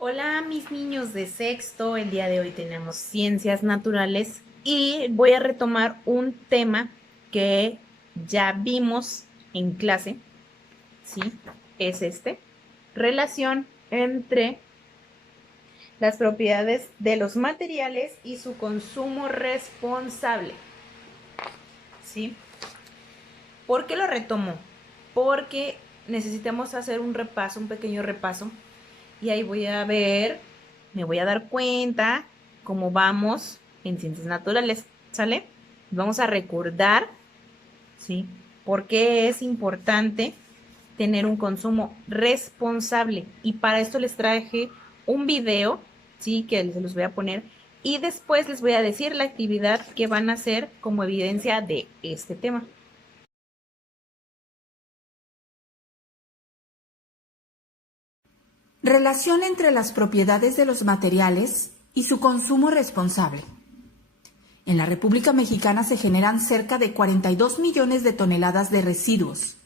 Hola mis niños de sexto, el día de hoy tenemos ciencias naturales y voy a retomar un tema que ya vimos en clase, ¿sí? Es relación entre las propiedades de los materiales y su consumo responsable, ¿sí? ¿Por qué lo retomo? Porque necesitamos hacer un repaso, un pequeño repaso, y ahí me voy a dar cuenta cómo vamos en ciencias naturales, ¿sale? Vamos a recordar, ¿sí? Por qué es importante tener un consumo responsable. Y para esto les traje un video, ¿sí? Que se los voy a poner. Y después les voy a decir la actividad que van a hacer como evidencia de este tema. Relación entre las propiedades de los materiales y su consumo responsable. En la República Mexicana se generan cerca de 42 millones de toneladas de residuos,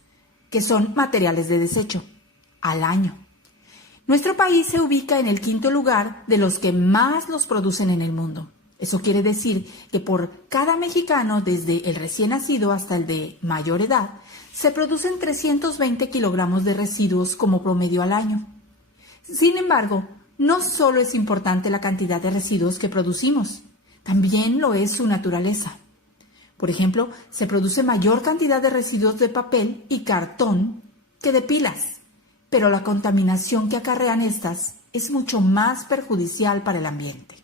que son materiales de desecho, al año. Nuestro país se ubica en el quinto lugar de los que más los producen en el mundo. Eso quiere decir que por cada mexicano, desde el recién nacido hasta el de mayor edad, se producen 320 kilogramos de residuos como promedio al año. Sin embargo, no solo es importante la cantidad de residuos que producimos, también lo es su naturaleza. Por ejemplo, se produce mayor cantidad de residuos de papel y cartón que de pilas, pero la contaminación que acarrean estas es mucho más perjudicial para el ambiente.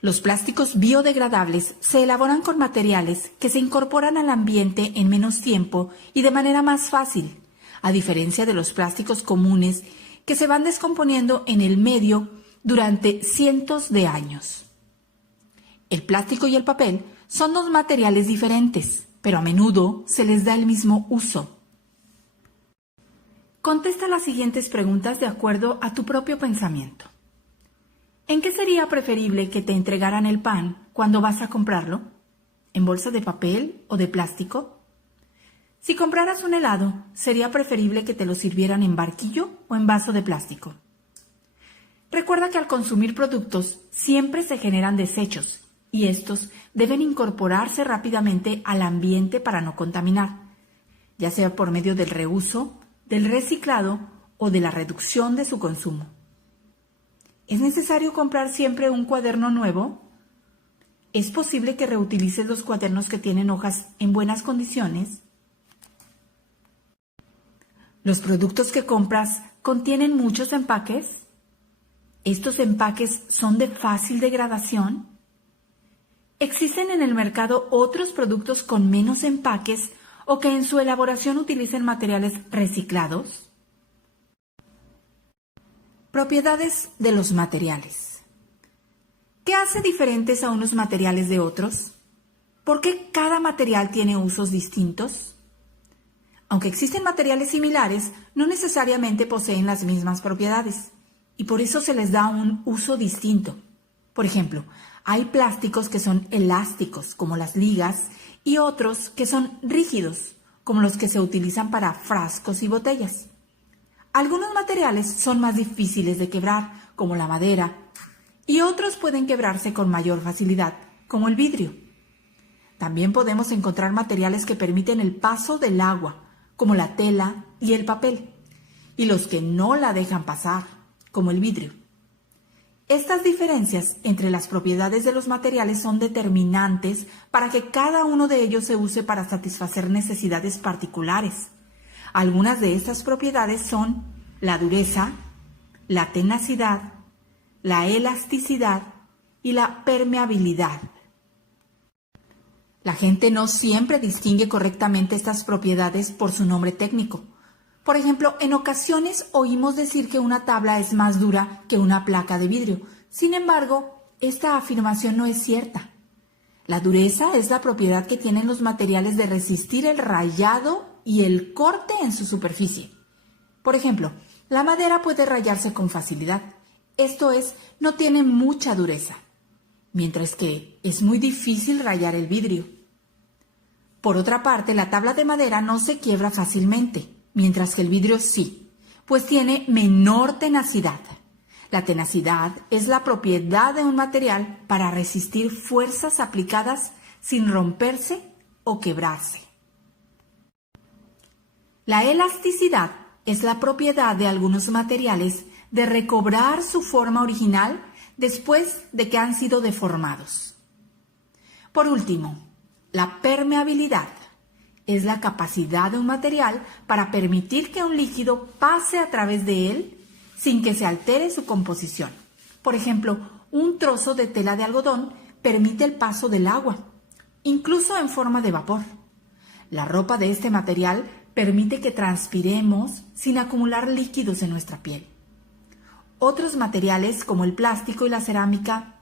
Los plásticos biodegradables se elaboran con materiales que se incorporan al ambiente en menos tiempo y de manera más fácil, a diferencia de los plásticos comunes que se van descomponiendo en el medio durante cientos de años. El plástico y el papel son dos materiales diferentes, pero a menudo se les da el mismo uso. Contesta las siguientes preguntas de acuerdo a tu propio pensamiento. ¿En qué sería preferible que te entregaran el pan cuando vas a comprarlo? ¿En bolsa de papel o de plástico? Si compraras un helado, ¿sería preferible que te lo sirvieran en barquillo o en vaso de plástico? Recuerda que al consumir productos siempre se generan desechos y estos deben incorporarse rápidamente al ambiente para no contaminar, ya sea por medio del reuso, del reciclado o de la reducción de su consumo. ¿Es necesario comprar siempre un cuaderno nuevo? ¿Es posible que reutilices los cuadernos que tienen hojas en buenas condiciones? ¿Los productos que compras contienen muchos empaques? ¿Estos empaques son de fácil degradación? ¿Existen en el mercado otros productos con menos empaques o que en su elaboración utilicen materiales reciclados? Propiedades de los materiales. ¿Qué hace diferentes a unos materiales de otros? ¿Por qué cada material tiene usos distintos? Aunque existen materiales similares, no necesariamente poseen las mismas propiedades y por eso se les da un uso distinto. Por ejemplo, hay plásticos que son elásticos, como las ligas, y otros que son rígidos, como los que se utilizan para frascos y botellas. Algunos materiales son más difíciles de quebrar, como la madera, y otros pueden quebrarse con mayor facilidad, como el vidrio. También podemos encontrar materiales que permiten el paso del agua, como la tela y el papel, y los que no la dejan pasar, como el vidrio. Estas diferencias entre las propiedades de los materiales son determinantes para que cada uno de ellos se use para satisfacer necesidades particulares. Algunas de estas propiedades son la dureza, la tenacidad, la elasticidad y la permeabilidad. La gente no siempre distingue correctamente estas propiedades por su nombre técnico. Por ejemplo, en ocasiones oímos decir que una tabla es más dura que una placa de vidrio. Sin embargo, esta afirmación no es cierta. La dureza es la propiedad que tienen los materiales de resistir el rayado y el corte en su superficie. Por ejemplo, la madera puede rayarse con facilidad. Esto es, no tiene mucha dureza, mientras que es muy difícil rayar el vidrio. Por otra parte, la tabla de madera no se quiebra fácilmente, mientras que el vidrio sí. pues tiene menor tenacidad. La tenacidad es la propiedad de un material para resistir fuerzas aplicadas sin romperse o quebrarse. La elasticidad es la propiedad de algunos materiales de recobrar su forma original después de que han sido deformados. Por último, la permeabilidad es la capacidad de un material para permitir que un líquido pase a través de él sin que se altere su composición. Por ejemplo, un trozo de tela de algodón permite el paso del agua, incluso en forma de vapor. La ropa de este material permite que transpiremos sin acumular líquidos en nuestra piel. Otros materiales, como el plástico y la cerámica,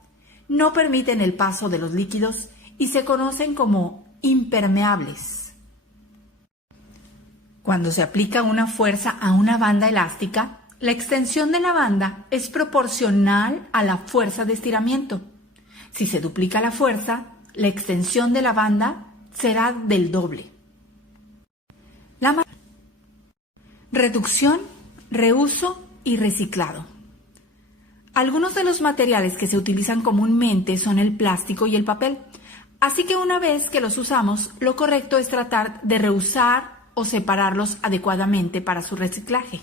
no permiten el paso de los líquidos y se conocen como impermeables. Cuando se aplica una fuerza a una banda elástica, la extensión de la banda es proporcional a la fuerza de estiramiento. Si se duplica la fuerza, la extensión de la banda será del doble. Reducción, reuso y reciclado. Algunos de los materiales que se utilizan comúnmente son el plástico y el papel, así que una vez que los usamos, lo correcto es tratar de reusar o separarlos adecuadamente para su reciclaje.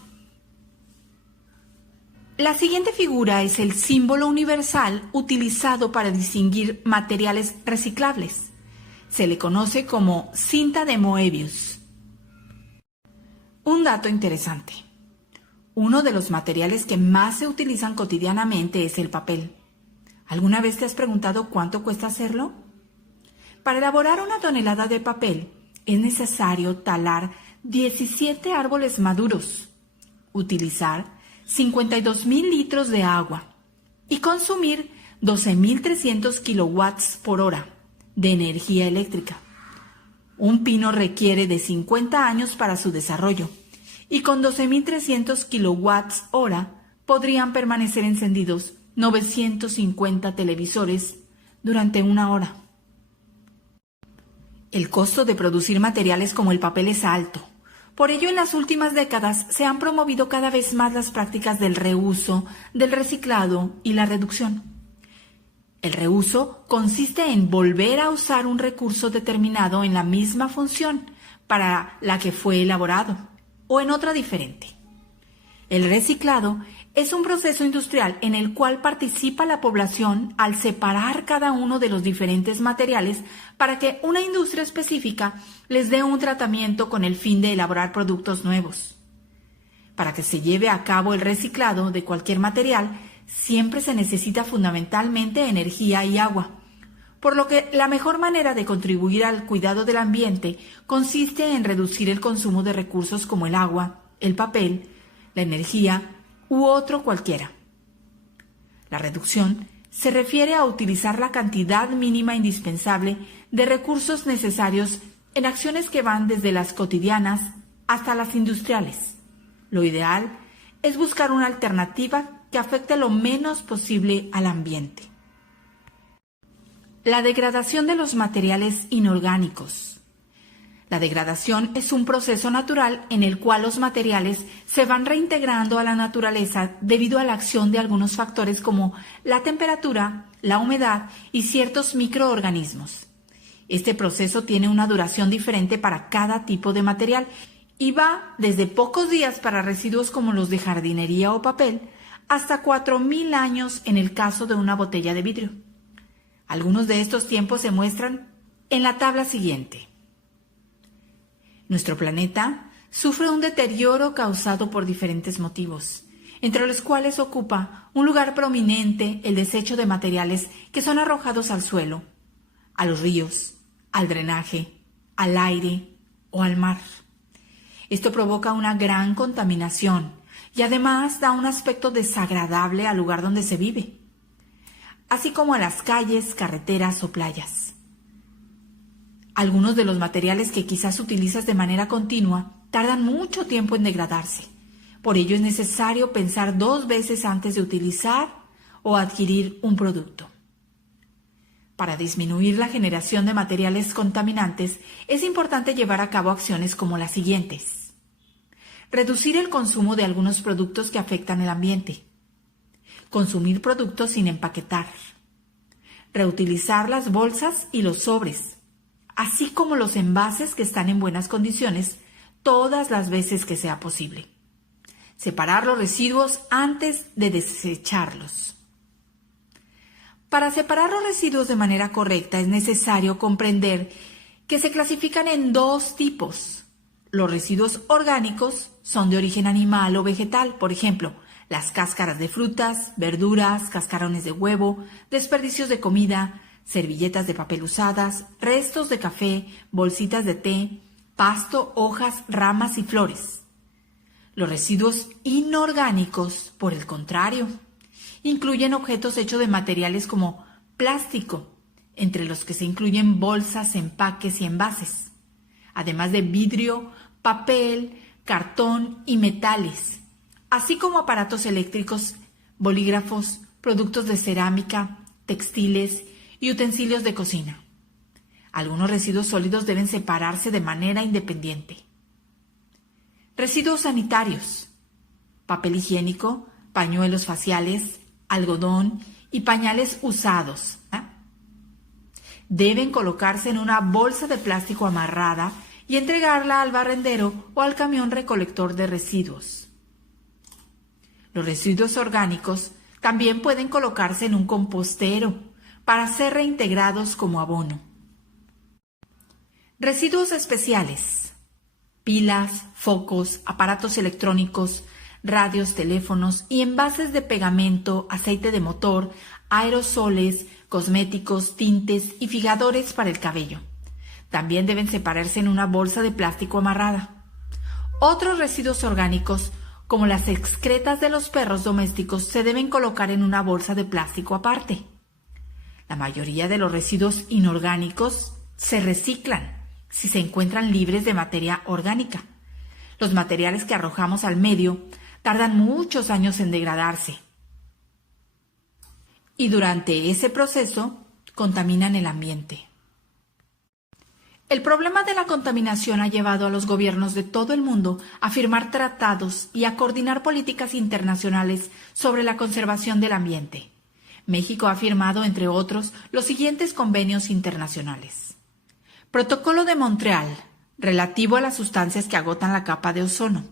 La siguiente figura es el símbolo universal utilizado para distinguir materiales reciclables. Se le conoce como cinta de Moebius. Un dato interesante. Uno de los materiales que más se utilizan cotidianamente es el papel. ¿Alguna vez te has preguntado cuánto cuesta hacerlo? Para elaborar una tonelada de papel es necesario talar 17 árboles maduros, utilizar 52,000 litros de agua y consumir 12,300 kilowatts por hora de energía eléctrica. Un pino requiere de 50 años para su desarrollo y con 12,300 kilowatts hora podrían permanecer encendidos 950 televisores durante una hora. El costo de producir materiales como el papel es alto. Por ello, en las últimas décadas se han promovido cada vez más las prácticas del reuso, del reciclado y la reducción. El reuso consiste en volver a usar un recurso determinado en la misma función para la que fue elaborado o en otra diferente. El reciclado es un proceso industrial en el cual participa la población al separar cada uno de los diferentes materiales para que una industria específica les dé un tratamiento con el fin de elaborar productos nuevos. Para que se lleve a cabo el reciclado de cualquier material, siempre se necesita fundamentalmente energía y agua, por lo que la mejor manera de contribuir al cuidado del ambiente consiste en reducir el consumo de recursos como el agua, el papel, la energía u otro cualquiera. La reducción se refiere a utilizar la cantidad mínima indispensable de recursos necesarios en acciones que van desde las cotidianas hasta las industriales. Lo ideal es buscar una alternativa que afecte lo menos posible al ambiente. La degradación de los materiales inorgánicos. La degradación es un proceso natural en el cual los materiales se van reintegrando a la naturaleza debido a la acción de algunos factores como la temperatura, la humedad y ciertos microorganismos. Este proceso tiene una duración diferente para cada tipo de material y va desde pocos días para residuos como los de jardinería o papel hasta 4,000 años en el caso de una botella de vidrio. Algunos de estos tiempos se muestran en la tabla siguiente. Nuestro planeta sufre un deterioro causado por diferentes motivos, entre los cuales ocupa un lugar prominente el desecho de materiales que son arrojados al suelo, a los ríos, al drenaje, al aire o al mar. Esto provoca una gran contaminación y además da un aspecto desagradable al lugar donde se vive, así como a las calles, carreteras o playas. Algunos de los materiales que quizás utilizas de manera continua tardan mucho tiempo en degradarse. Por ello es necesario pensar 2 veces antes de utilizar o adquirir un producto. Para disminuir la generación de materiales contaminantes, es importante llevar a cabo acciones como las siguientes. Reducir el consumo de algunos productos que afectan el ambiente. Consumir productos sin empaquetar. Reutilizar las bolsas y los sobres, así como los envases que están en buenas condiciones todas las veces que sea posible. Separar los residuos antes de desecharlos. Para separar los residuos de manera correcta es necesario comprender que se clasifican en dos tipos. Los residuos orgánicos son de origen animal o vegetal, por ejemplo, las cáscaras de frutas, verduras, cascarones de huevo, desperdicios de comida, servilletas de papel usadas, restos de café, bolsitas de té, pasto, hojas, ramas y flores. Los residuos inorgánicos, por el contrario, incluyen objetos hechos de materiales como plástico, entre los que se incluyen bolsas, empaques y envases, además de vidrio, papel, cartón y metales, así como aparatos eléctricos, bolígrafos, productos de cerámica, textiles y utensilios de cocina. Algunos residuos sólidos deben separarse de manera independiente. Residuos sanitarios: papel higiénico, pañuelos faciales, algodón y pañales usados. Deben colocarse en una bolsa de plástico amarrada y entregarla al barrendero o al camión recolector de residuos. Los residuos orgánicos también pueden colocarse en un compostero para ser reintegrados como abono. Residuos especiales: pilas, focos, aparatos electrónicos, radios, teléfonos y envases de pegamento, aceite de motor, aerosoles, cosméticos, tintes y fijadores para el cabello. También deben separarse en una bolsa de plástico amarrada. Otros residuos orgánicos, como las excretas de los perros domésticos, se deben colocar en una bolsa de plástico aparte. La mayoría de los residuos inorgánicos se reciclan si se encuentran libres de materia orgánica. Los materiales que arrojamos al medio tardan muchos años en degradarse y durante ese proceso contaminan el ambiente. El problema de la contaminación ha llevado a los gobiernos de todo el mundo a firmar tratados y a coordinar políticas internacionales sobre la conservación del ambiente. México ha firmado, entre otros, los siguientes convenios internacionales. Protocolo de Montreal, relativo a las sustancias que agotan la capa de ozono.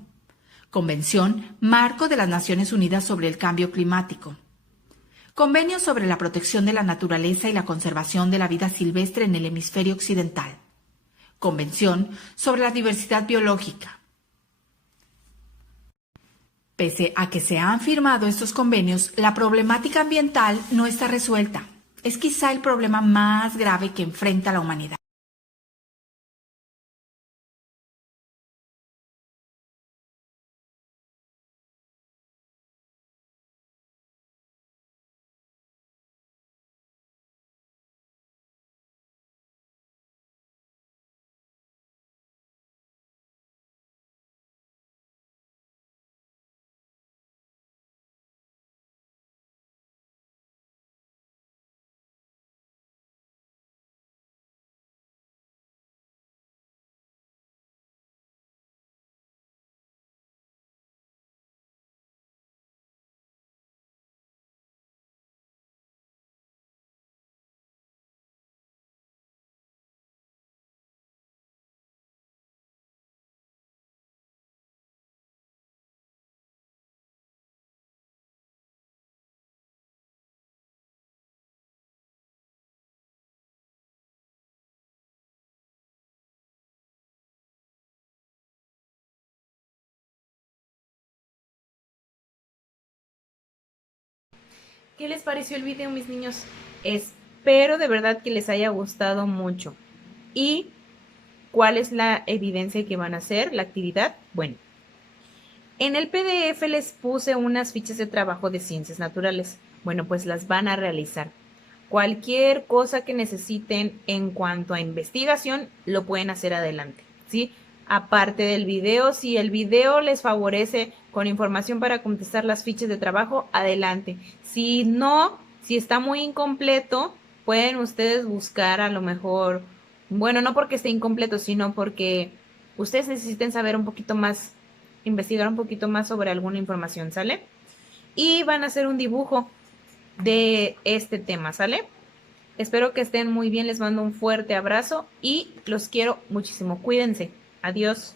Convención Marco de las Naciones Unidas sobre el Cambio Climático. Convenio sobre la protección de la naturaleza y la conservación de la vida silvestre en el hemisferio occidental. Convención sobre la diversidad biológica. Pese a que se han firmado estos convenios, la problemática ambiental no está resuelta. Es quizá el problema más grave que enfrenta la humanidad. ¿Qué les pareció el video, mis niños? Espero de verdad que les haya gustado mucho. ¿Y cuál es la evidencia que van a hacer, la actividad? Bueno, en el PDF les puse unas fichas de trabajo de ciencias naturales. Bueno, pues las van a realizar. Cualquier cosa que necesiten en cuanto a investigación, lo pueden hacer adelante, ¿sí? Aparte del video, si el video les favorece con información para contestar las fichas de trabajo, adelante. Si no, si está muy incompleto, pueden ustedes buscar a lo mejor, bueno, no porque esté incompleto, sino porque ustedes necesiten saber un poquito más investigar un poquito más sobre alguna información, ¿sale? Y van a hacer un dibujo de este tema, ¿sale? Espero que estén muy bien, les mando un fuerte abrazo y los quiero muchísimo. Cuídense. Adiós.